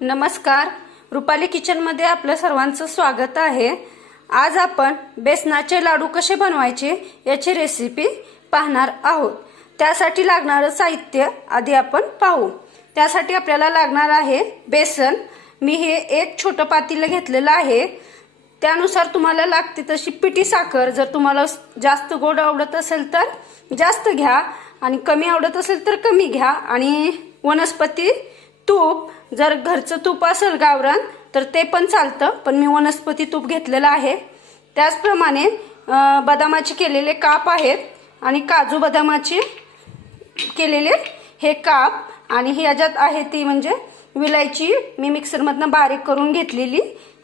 नमस्कार, रुपाली किचनमध्ये आपलं सर्वांचं स्वागत आहे। आज आपण बेसनाचे लाडू कसे बनवायचे याची रेसिपी पाहणार आहोत। त्यासाठी लागणारे साहित्य आधी आपण पाहू। त्यासाठी आपल्याला लागणार आहे बेसन। मी हे एक छोटं पातेलं घेतलेलं आहे। त्यानुसार तुम्हाला लागते तशी पिठी साखर, जर तुम्हाला जास्त गोड आवडत असेल तर जास्त घ्या आणि कमी आवडत असेल तर कमी घ्या। आणि वनस्पती तूप, जर घरचं तूप असेल गावरान तर ते पण चालतं, पण मी वनस्पती तूप घेतलेलं आहे। त्याचप्रमाणे बदामाचे केलेले काप आहेत आणि काजू बदामाचे केलेले हे काप आणि हे याच्यात आहे ती म्हणजे विलायची मी मिक्सरमधनं बारीक करून घेतलेली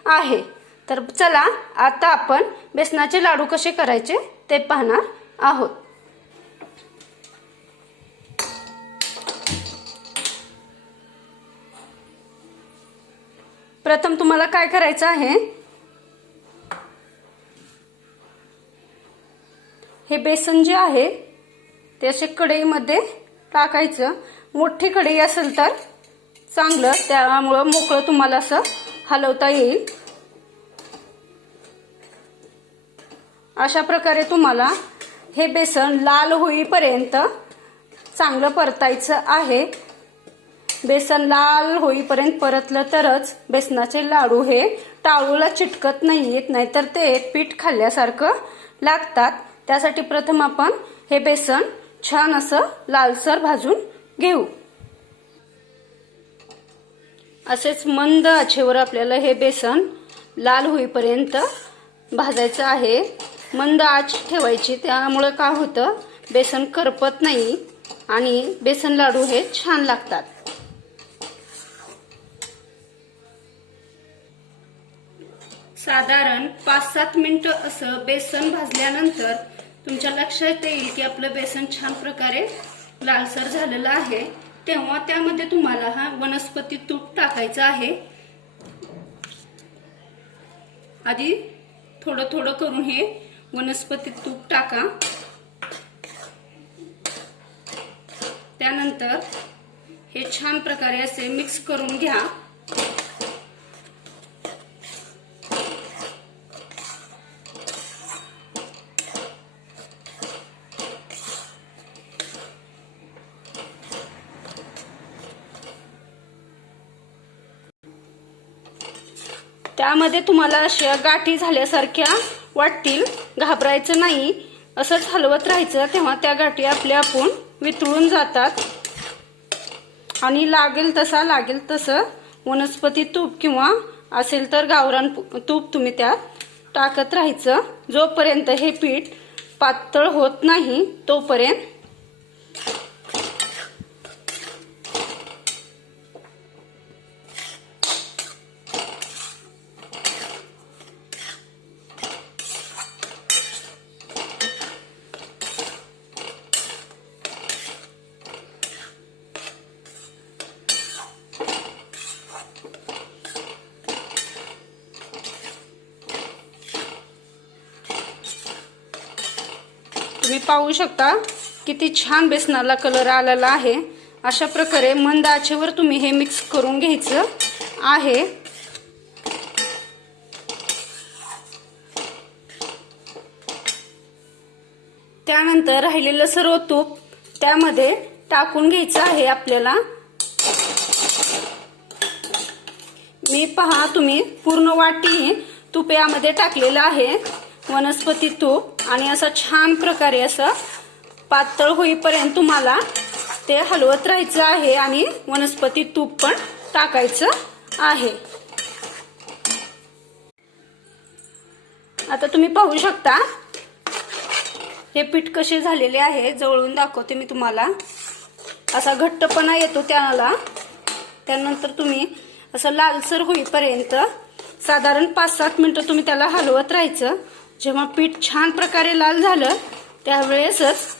आहे। तर चला आता आपण बेसनाचे लाडू कसे करायचे ते पाहणार आहोत। प्रथम तुम्हाला काय करायचं आहे, हे बेसन जे आहे ते असे कढईमध्ये टाकायचं। मोठी कढई असेल तर चांगलं, त्यामुळे मोकळं तुम्हाला असं हलवता येईल। अशा प्रकारे तुम्हाला हे बेसन लाल होईपर्यंत चांगलं परतायचं आहे। बेसन लाल होईपर्यंत परतलं तरच बेसनाचे लाडू हे टाळूला चिटकत नाहीत, नाहीतर ते पीठ खाल्ल्यासारखं लागतात। त्यासाठी प्रथम आपण हे बेसन छान असं लालसर भाजून घेऊ। असेच मंद आचेवर आपल्याला हे बेसन लाल होईपर्यंत भाजायचं आहे। मंद आच ठेवायची, त्यामुळे काय होतं बेसन करपत नाही आणि बेसन लाडू हे छान लागतात। साधारण 5-7 मिनिटं असं बेसन भाजल्यानंतर तुमच्या लक्षात येईल की आपलं बेसन छान प्रकारे लालसर झालेलं आहे। तेव्हा त्यामध्ये तुम्हाला हा वनस्पती तूप टाकायचं आहे। आधी थोडं थोडं करून हे वनस्पती तूप टाका। त्यानंतर हे छान प्रकारे असे मिक्स करून घ्या। त्यामध्ये तुम्हाला अशा गाठी झाल्यासारख्या वाटतील, घाबरायचं नाही, असंच हलवत राहायचं। तेव्हा त्या गाठी आपल्या आपण वितळून जातात आणि लागेल तसं वनस्पती तूप किंवा असेल तर गावरान तूप तुम्ही त्यात टाकत राहायचं, जोपर्यंत हे पीठ पातळ होत नाही तोपर्यंत। तुम्ही पाहू शकता किती छान बेसनाला कलर आलेला आहे। अशा प्रकारे मंद आचेवर तुम्ही हे मिक्स करून घ्यायचं आहे। त्यानंतर राहिलेलं सर्व तूप त्यामध्ये टाकून घ्यायचं आहे आपल्याला। मी पहा तुम्ही पूर्ण वाटी तूप यामध्ये टाकलेलं आहे, वनस्पती तूप, आणि असं छान प्रकारे असं पातळ होईपर्यंत तुम्हाला ते हलवत राहायचं आहे आणि वनस्पती तूप पण टाकायचं आहे। आता तुम्ही पाहू शकता हे पीठ कसे झालेले आहे। जवळून दाखवते मी तुम्हाला। असा घट्टपणा येतो त्याला। त्यानंतर तुम्ही असं लालसर होईपर्यंत साधारण 5-7 मिनिटं तुम्ही त्याला हलवत राहायचं। जेव्हा पीठ छान प्रकारे लाल झालं त्यावेळेसच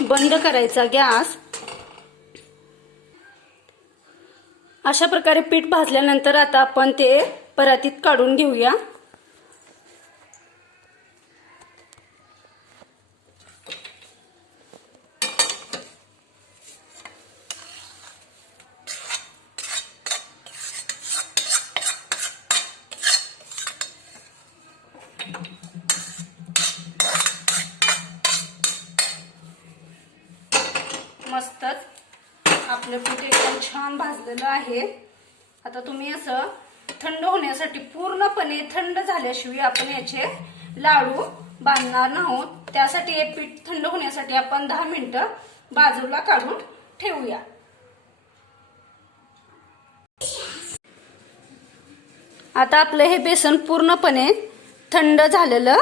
बंद करायचा गॅस। अशा प्रकारे पीठ भाजल्यानंतर आता आपण ते परातीत काढून घेऊया। मस्तच आपलं पीठ एकदम छान भाजलेलं आहे। आता तुम्ही असं थंड होण्यासाठी, पूर्णपणे थंड झाल्याशिवाय आपण याचे लाडू बांधणार नाहोत। त्यासाठी हे पीठ थंड होण्यासाठी आपण 10 मिनिटं बाजूला काढून ठेवूया। आता आपलं हे बेसन पूर्णपणे थंड झालेलं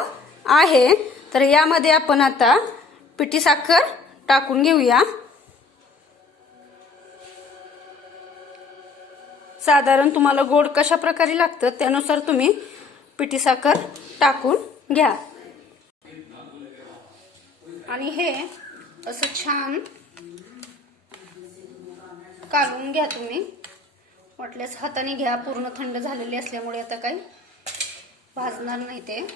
आहे, तर यामध्ये आपण आता पिठी साखर टाकून घेऊया। साधारण तुम्हाला गोड कशा प्रकारे लागतं त्यानुसार तुम्ही पिठी साखर टाकून घ्या आणि हे असं छान काढून घ्या। तुम्ही वाटल्यास हाताने घ्या, पूर्ण थंड झालेले असल्यामुळे आता काही भाजणार नाही ते।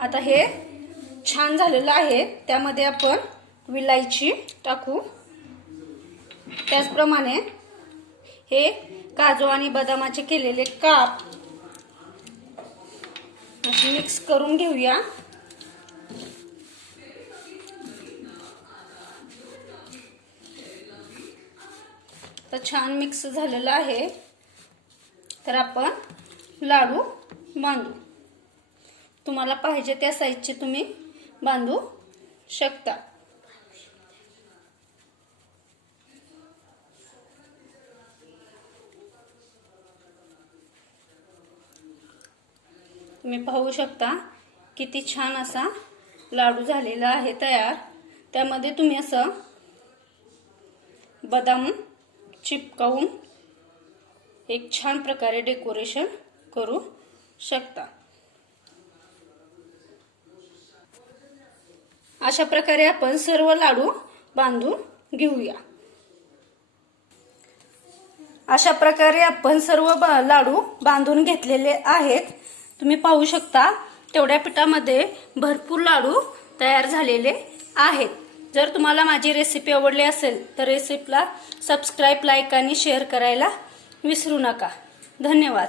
आता हे छान झालेलं आहे, त्यामध्ये आपण विलायची टाकू। त्याचप्रमाणे हे काजू आणि बदामाचे केलेले काप मिक्स करून घेऊया। तर छान मिक्स झालेलं आहे, तर आपण लाडू बांधू। तुम्हाला पाहिजे त्या साइजचे तुम्ही बांधू शकता। तुम्ही पाहू शकता किती छान असा लाडू झालेला आहे तयार। त्यामध्ये तुम्ही असं बदाम चिपकावून एक छान प्रकारे डेकोरेशन करू शकता। अशा प्रकारे आपण सर्व लाडू बांधून घेऊया। अशा प्रकारे आपण सर्व लाडू बांधून घेतलेले आहेत। तुम्ही पाहू शकता तेवढ्या पिठामध्ये भरपूर लाडू तयार झालेले आहेत। जर तुम्हाला माझी रेसिपी आवडली असेल तर रेसिपीला सबस्क्राइब, लाईक आणि शेअर करायला विसरू नका। धन्यवाद।